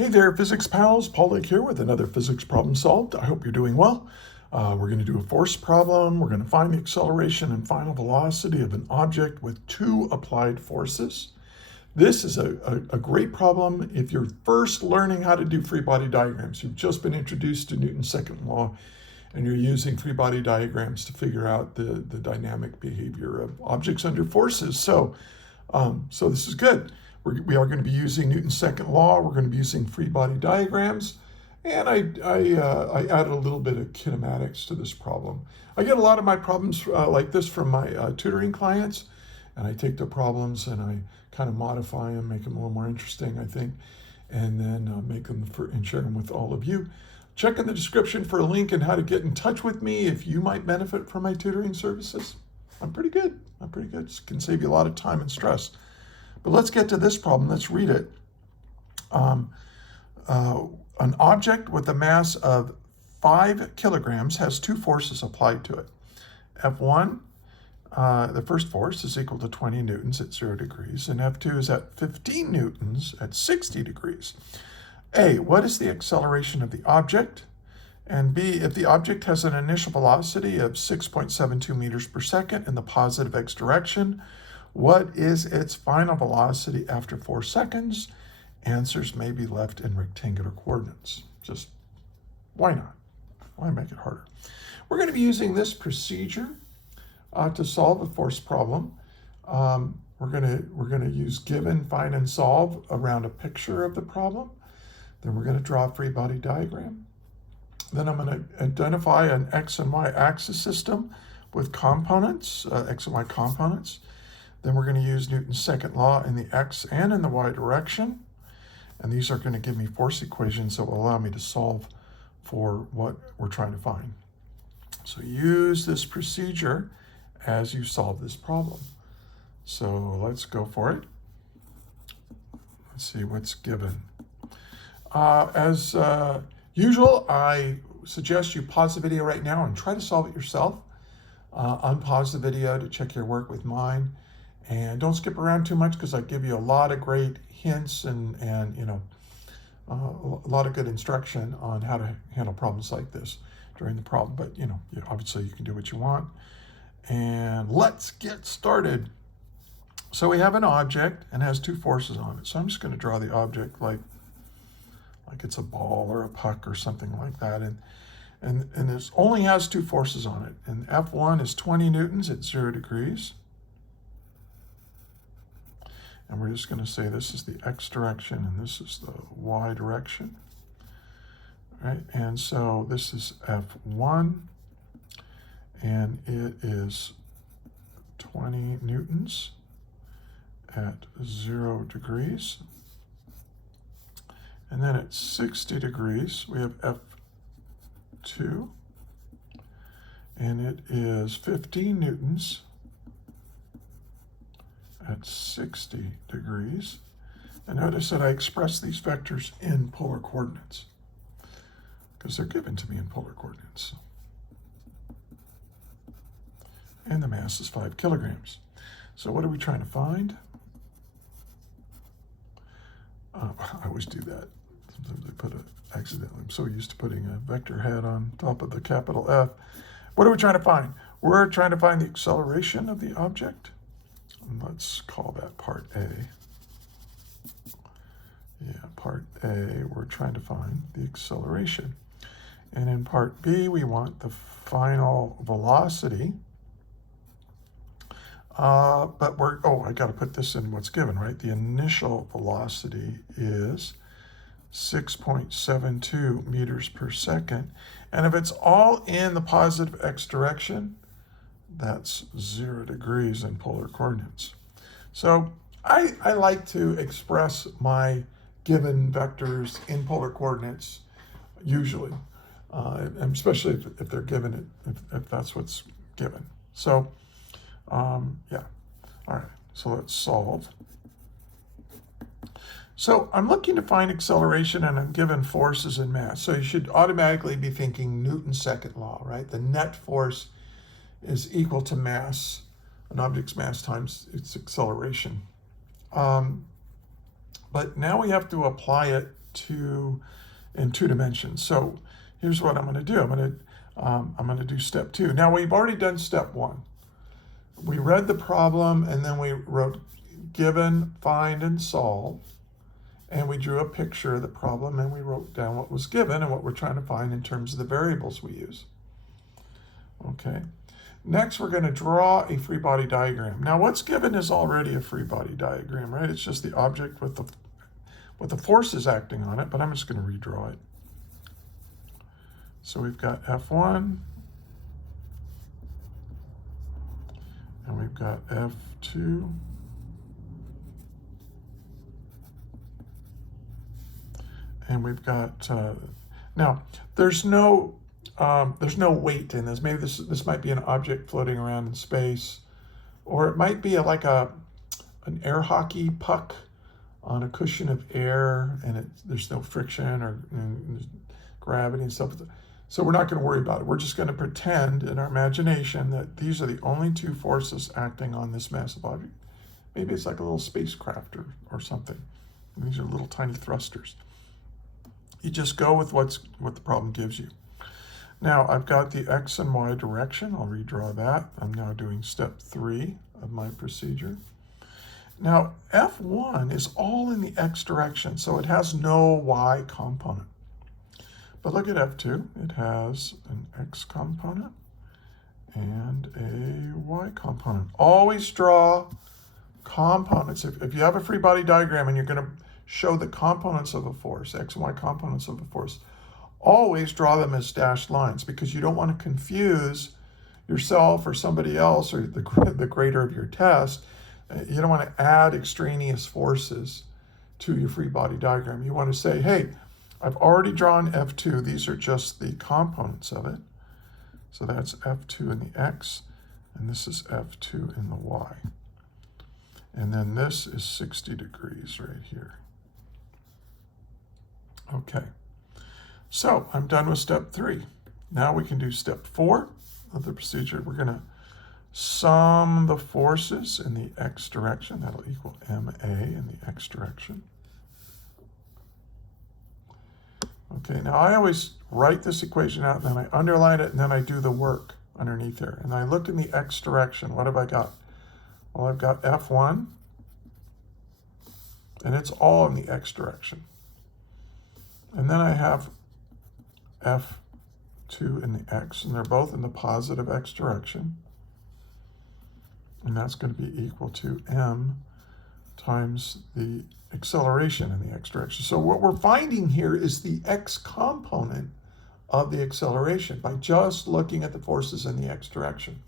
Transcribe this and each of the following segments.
Hey there, physics pals. Paul Lake here with another physics problem solved. I hope you're doing well. We're going to do a force problem. We're going to find the acceleration and final velocity of an object with two applied forces. This is a great problem if you're first learning how to do free body diagrams. You've just been introduced to Newton's second law, and you're using free body diagrams to figure out the dynamic behavior of objects under forces. So this is good. We are going to be using Newton's second law. We're going to be using free body diagrams. And I added a little bit of kinematics to this problem. I get a lot of my problems like this from my tutoring clients. And I take their problems and I kind of modify them, make them a little more interesting, I think. And then make them and share them with all of you. Check in the description for a link and how to get in touch with me if you might benefit from my tutoring services. I'm pretty good. It can save you a lot of time and stress. But let's get to this problem. Let's read it. An object with a mass of 5 kilograms has two forces applied to it. F1, the first force, is equal to 20 newtons at 0 degrees, and F2 is at 15 newtons at 60 degrees. A, what is the acceleration of the object? And B, if the object has an initial velocity of 6.72 meters per second in the positive x direction, what is its final velocity after 4 seconds? Answers may be left in rectangular coordinates. Just why not? Why make it harder? We're going to be using this procedure to solve a force problem. We're going to use given, find, and solve around a picture of the problem. Then we're going to draw a free body diagram. Then I'm going to identify an x and y axis system with components, x and y components. Then we're going to use Newton's second law in the x and in the y direction. And these are going to give me force equations that will allow me to solve for what we're trying to find. So use this procedure as you solve this problem. So let's go for it. Let's see what's given. As usual, I suggest you pause the video right now and try to solve it yourself. Unpause the video to check your work with mine. And don't skip around too much because I give you a lot of great hints and a lot of good instruction on how to handle problems like this during the problem. But obviously you can do what you want. And let's get started. So we have an object and has two forces on it. So I'm just going to draw the object like it's a ball or a puck or something like that. And this only has two forces on it. And F1 is 20 newtons at 0 degrees. And we're just going to say this is the x direction and this is the y direction. All right, and so this is F1, and it is 20 newtons at 0 degrees. And then at 60 degrees, we have F2, and it is 15 newtons at 60 degrees. And notice that I express these vectors in polar coordinates because they're given to me in polar coordinates. And the mass is 5 kilograms. So what are we trying to find? I always do that. Sometimes I put accidentally. I'm so used to putting a vector head on top of the capital F. What are we trying to find? We're trying to find the acceleration of the object. Let's call that part A. Yeah, part A, we're trying to find the acceleration. And in part B, we want the final velocity. I got to put this in what's given, right? The initial velocity is 6.72 meters per second. And if it's all in the positive x direction, that's 0 degrees in polar coordinates. So I like to express my given vectors in polar coordinates usually, and especially if they're given, if that's what's given. So yeah, all right, so let's solve. So I'm looking to find acceleration and I'm given forces and mass. So you should automatically be thinking Newton's second law, right? The net force is equal to mass, an object's mass times its acceleration. But now we have to apply it in 2 dimensions. So here's what I'm going to do. I'm going to do step 2. Now we've already done step 1. We read the problem and then we wrote given, find, and solve. And we drew a picture of the problem and we wrote down what was given and what we're trying to find in terms of the variables we use. Okay. Next, we're going to draw a free body diagram. Now, what's given is already a free body diagram, right? It's just the object with the forces acting on it, but I'm just going to redraw it. So we've got F1, and we've got F2, and we've got, now, there's no weight in this. Maybe this might be an object floating around in space, or it might be like an air hockey puck on a cushion of air, and there's no friction or gravity and stuff. So we're not going to worry about it. We're just going to pretend in our imagination that these are the only 2 forces acting on this massive object. Maybe it's like a little spacecraft or something. And these are little tiny thrusters. You just go with what the problem gives you. Now I've got the X and Y direction. I'll redraw that. I'm now doing step 3 of my procedure. Now F1 is all in the X direction, so it has no Y component. But look at F2. It has an X component and a Y component. Always draw components. If you have a free body diagram and you're going to show the components of a force, X and Y components of a force, always draw them as dashed lines, because you don't want to confuse yourself or somebody else or the grader of your test. You don't want to add extraneous forces to your free body diagram. You want to say, hey, I've already drawn F2. These are just the components of it. So that's F2 in the X, and this is F2 in the Y. And then this is 60 degrees right here. Okay. So I'm done with step 3. Now we can do step 4 of the procedure. We're going to sum the forces in the X direction. That'll equal MA in the X direction. Okay, now I always write this equation out, and then I underline it, and then I do the work underneath there. And I look in the X direction. What have I got? Well, I've got F1, and it's all in the X direction. And then I have F2 in the X, and they're both in the positive X direction. And that's going to be equal to M times the acceleration in the X direction. So what we're finding here is the X component of the acceleration by just looking at the forces in the X direction.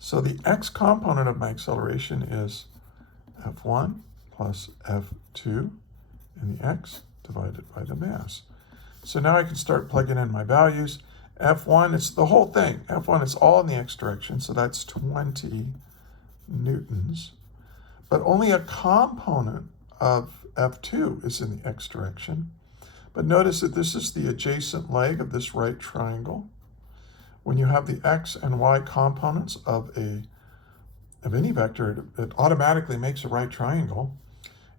So the X component of my acceleration is F1 plus F2 in the X divided by the mass. So now I can start plugging in my values. F1, it's the whole thing. F1 is all in the X direction, so that's 20 newtons. But only a component of F2 is in the X direction. But notice that this is the adjacent leg of this right triangle. When you have the X and Y components of any vector, it automatically makes a right triangle.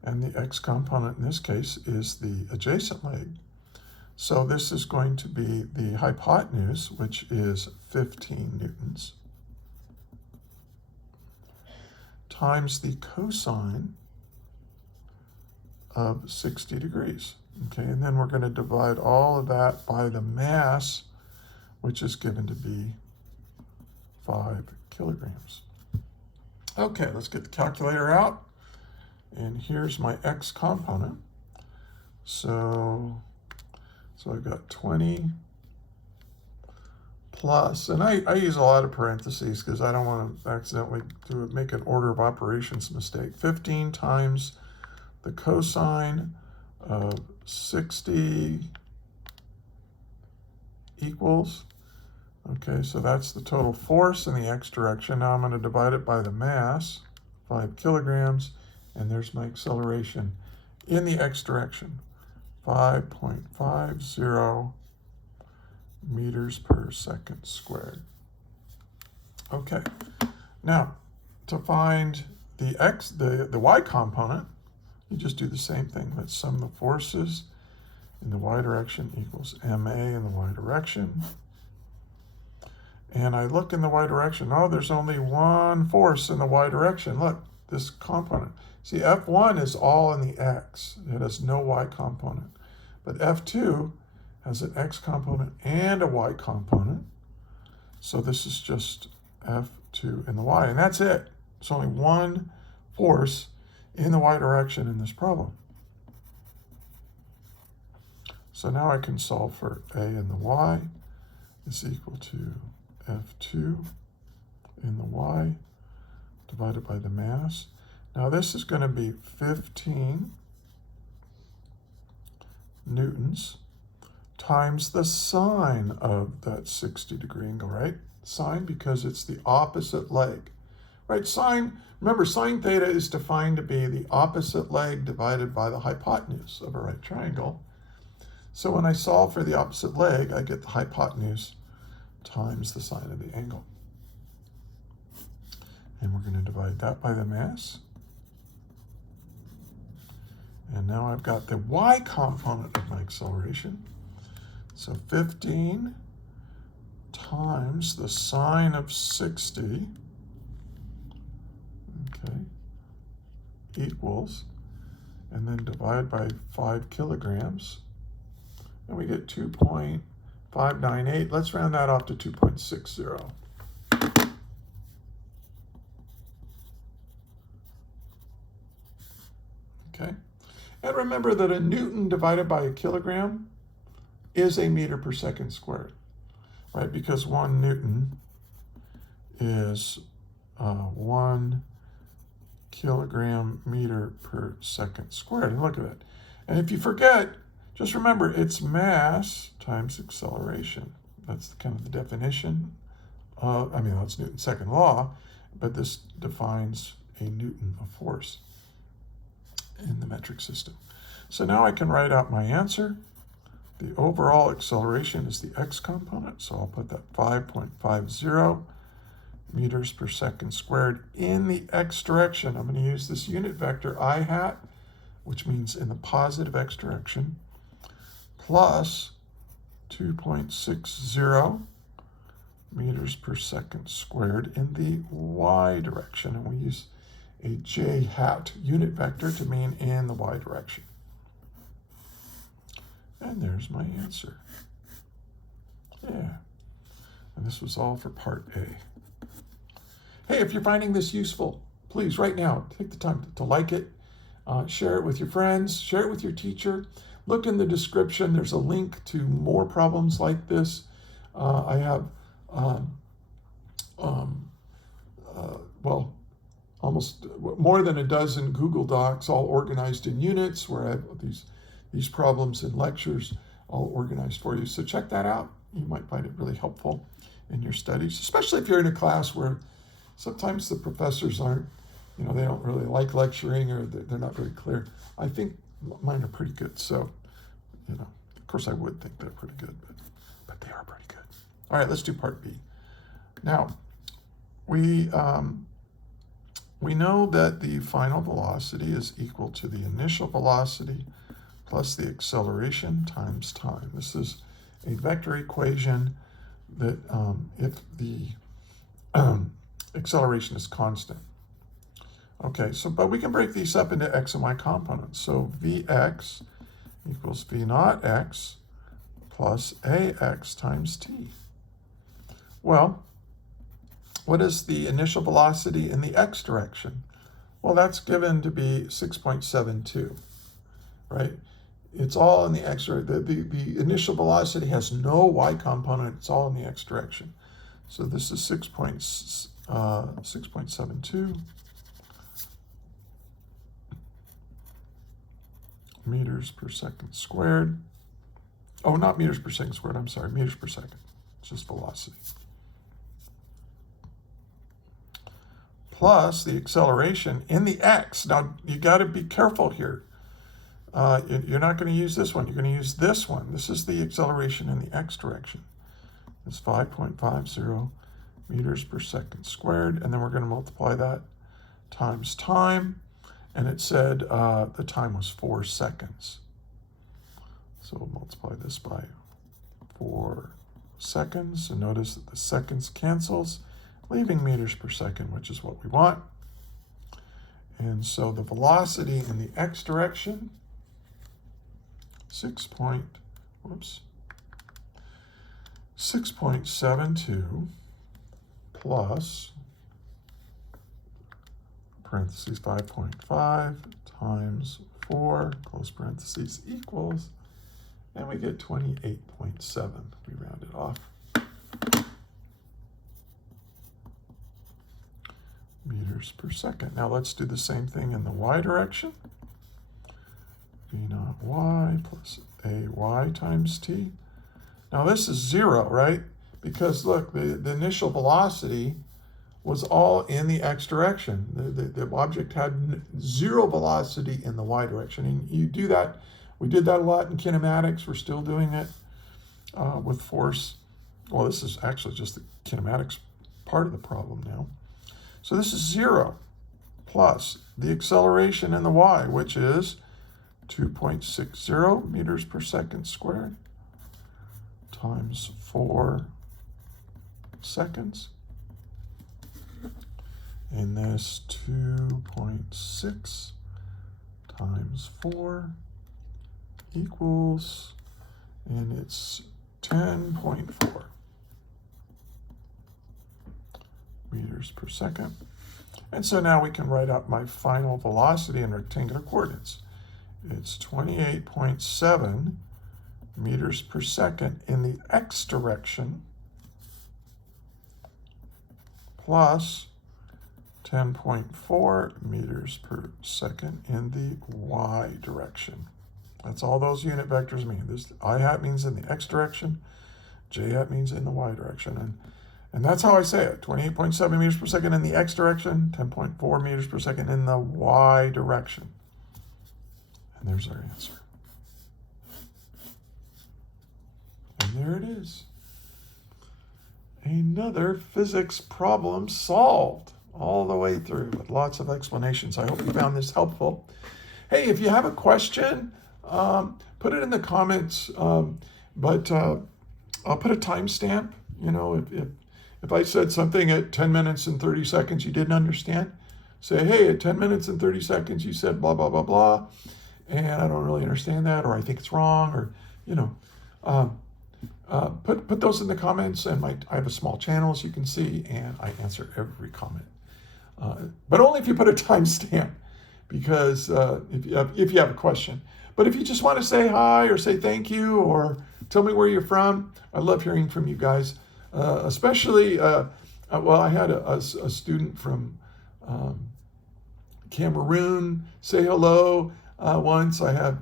And the X component in this case is the adjacent leg. So this is going to be the hypotenuse, which is 15 newtons, times the cosine of 60 degrees. Okay, and then we're going to divide all of that by the mass, which is given to be 5 kilograms. Okay, let's get the calculator out. And here's my X component. So I've got 20 plus, and I use a lot of parentheses because I don't want to accidentally make an order of operations mistake. 15 times the cosine of 60 equals, okay, so that's the total force in the X direction. Now I'm going to divide it by the mass, 5 kilograms, and there's my acceleration in the X direction, 5.50 meters per second squared. Okay, now to find the Y component, you just do the same thing. Let's sum the forces in the y direction equals ma in the y direction. And I look in the y direction. Oh, there's only one force in the y direction. Look, this component. See, F1 is all in the x. It has no y component. But F2 has an x component and a y component. So this is just F2 in the y. And that's it. It's only one force in the y direction in this problem. So now I can solve for a in the y is equal to F2 in the y divided by the mass. Now this is going to be 15 newtons times the sine of that 60-degree angle, right? Sine because it's the opposite leg, right? Sine, remember, sine theta is defined to be the opposite leg divided by the hypotenuse of a right triangle. So when I solve for the opposite leg, I get the hypotenuse times the sine of the angle. And we're going to divide that by the mass. And now I've got the y component of my acceleration. So 15 times the sine of 60, okay, equals, and then divide by 5 kilograms. And we get 2.598. Let's round that off to 2.60. Okay. And remember that a newton divided by a kilogram is a meter per second squared, right? Because 1 newton is 1 kilogram meter per second squared. And look at that. And if you forget, just remember, it's mass times acceleration. That's kind of the definition of, that's Newton's second law, but this defines a newton of force in the metric system. So now I can write out my answer. The overall acceleration is the x component, so I'll put that 5.50 meters per second squared in the x direction. I'm going to use this unit vector I hat, which means in the positive x direction, plus 2.60 meters per second squared in the y direction. And we use a j hat unit vector to mean in the y direction. And there's my answer. Yeah. And this was all for part A. Hey, if you're finding this useful, please right now take the time to like it, share it with your friends, share it with your teacher. Look in the description. There's a link to more problems like this. I have, almost more than a dozen Google Docs, all organized in units, where I have these problems and lectures all organized for you. So check that out. You might find it really helpful in your studies, especially if you're in a class where sometimes the professors aren't, they don't really like lecturing, or they're not very clear. I think mine are pretty good. So, of course I would think they're pretty good, but they are pretty good. All right, let's do part B. Now, we know that the final velocity is equal to the initial velocity plus the acceleration times time. This is a vector equation that if the acceleration is constant. Okay, but we can break these up into x and y components. So Vx equals V naught x plus Ax times t. Well, what is the initial velocity in the x direction? Well, that's given to be 6.72, right? It's all in the x direction. The initial velocity has no y component. It's all in the x direction. So this is 6.72 meters per second squared. Oh, not meters per second squared. I'm sorry, meters per second. It's just velocity. Plus the acceleration in the x. Now, you got to be careful here. You're not going to use this one. You're going to use this one. This is the acceleration in the x direction. It's 5.50 meters per second squared. And then we're going to multiply that times time. and it said the time was 4 seconds. So we'll multiply this by 4 seconds, and notice that the seconds cancels, leaving meters per second, which is what we want. And so the velocity in the x direction, 6.72 plus parentheses 5.5 times 4, close parentheses, equals, and we get 28.7. We round it off. Meters per second. Now let's do the same thing in the y direction. V naught y plus ay times t. Now this is 0, right? Because look, the initial velocity was all in the x direction. The object had 0 velocity in the y direction. And you do that, we did that a lot in kinematics. We're still doing it with force. Well, this is actually just the kinematics part of the problem now. So this is 0 plus the acceleration in the y, which is 2.60 meters per second squared times 4 seconds. And this 2.6 times 4 equals, and it's 10.4 meters per second. And so now we can write out my final velocity in rectangular coordinates. It's 28.7 meters per second in the x direction plus 10.4 meters per second in the y direction. That's all those unit vectors mean. This I hat means in the x direction, j hat means in the y direction. And that's how I say it, 28.7 meters per second in the x direction, 10.4 meters per second in the y direction. And there's our answer. And there it is. Another physics problem solved all the way through with lots of explanations. I hope you found this helpful. Hey, if you have a question, put it in the comments, but I'll put a timestamp. You know, if I said something at 10 minutes and 30 seconds you didn't understand, say, hey, at 10 minutes and 30 seconds you said blah, blah, blah, blah, and I don't really understand that, or I think it's wrong, or, you know, put those in the comments, and I have a small channel, as you can see, and I answer every comment. But only if you put a timestamp, because if you have a question. But if you just want to say hi or say thank you or tell me where you're from, I love hearing from you guys. Especially, well, I had a student from Cameroon say hello once. I've had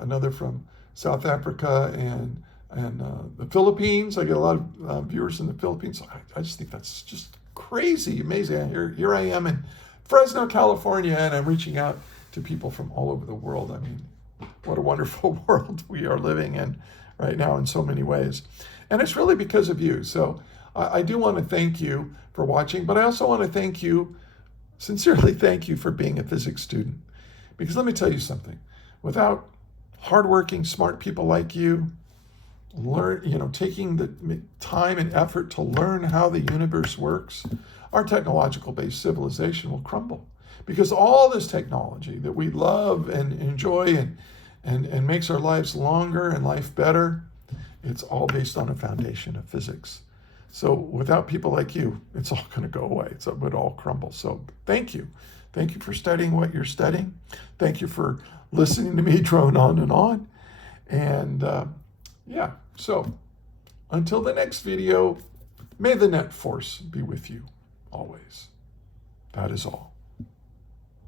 another from South Africa and the Philippines. I get a lot of viewers in the Philippines. I just think that's just crazy, amazing. Here I am in Fresno, California, and I'm reaching out to people from all over the world. I mean, what a wonderful world we are living in right now in so many ways. And it's really because of you. So I do want to thank you for watching, but I also want to thank you, sincerely thank you for being a physics student. Because let me tell you something, without hardworking, smart people like you, taking the time and effort to learn how the universe works, our technological-based civilization will crumble. Because all this technology that we love and enjoy and makes our lives longer and life better, it's all based on a foundation of physics. So without people like you, it's all going to go away. It would all crumble. So thank you. Thank you for studying what you're studying. Thank you for listening to me drone on and on. And yeah, so until the next video, may the net force be with you always. That is all.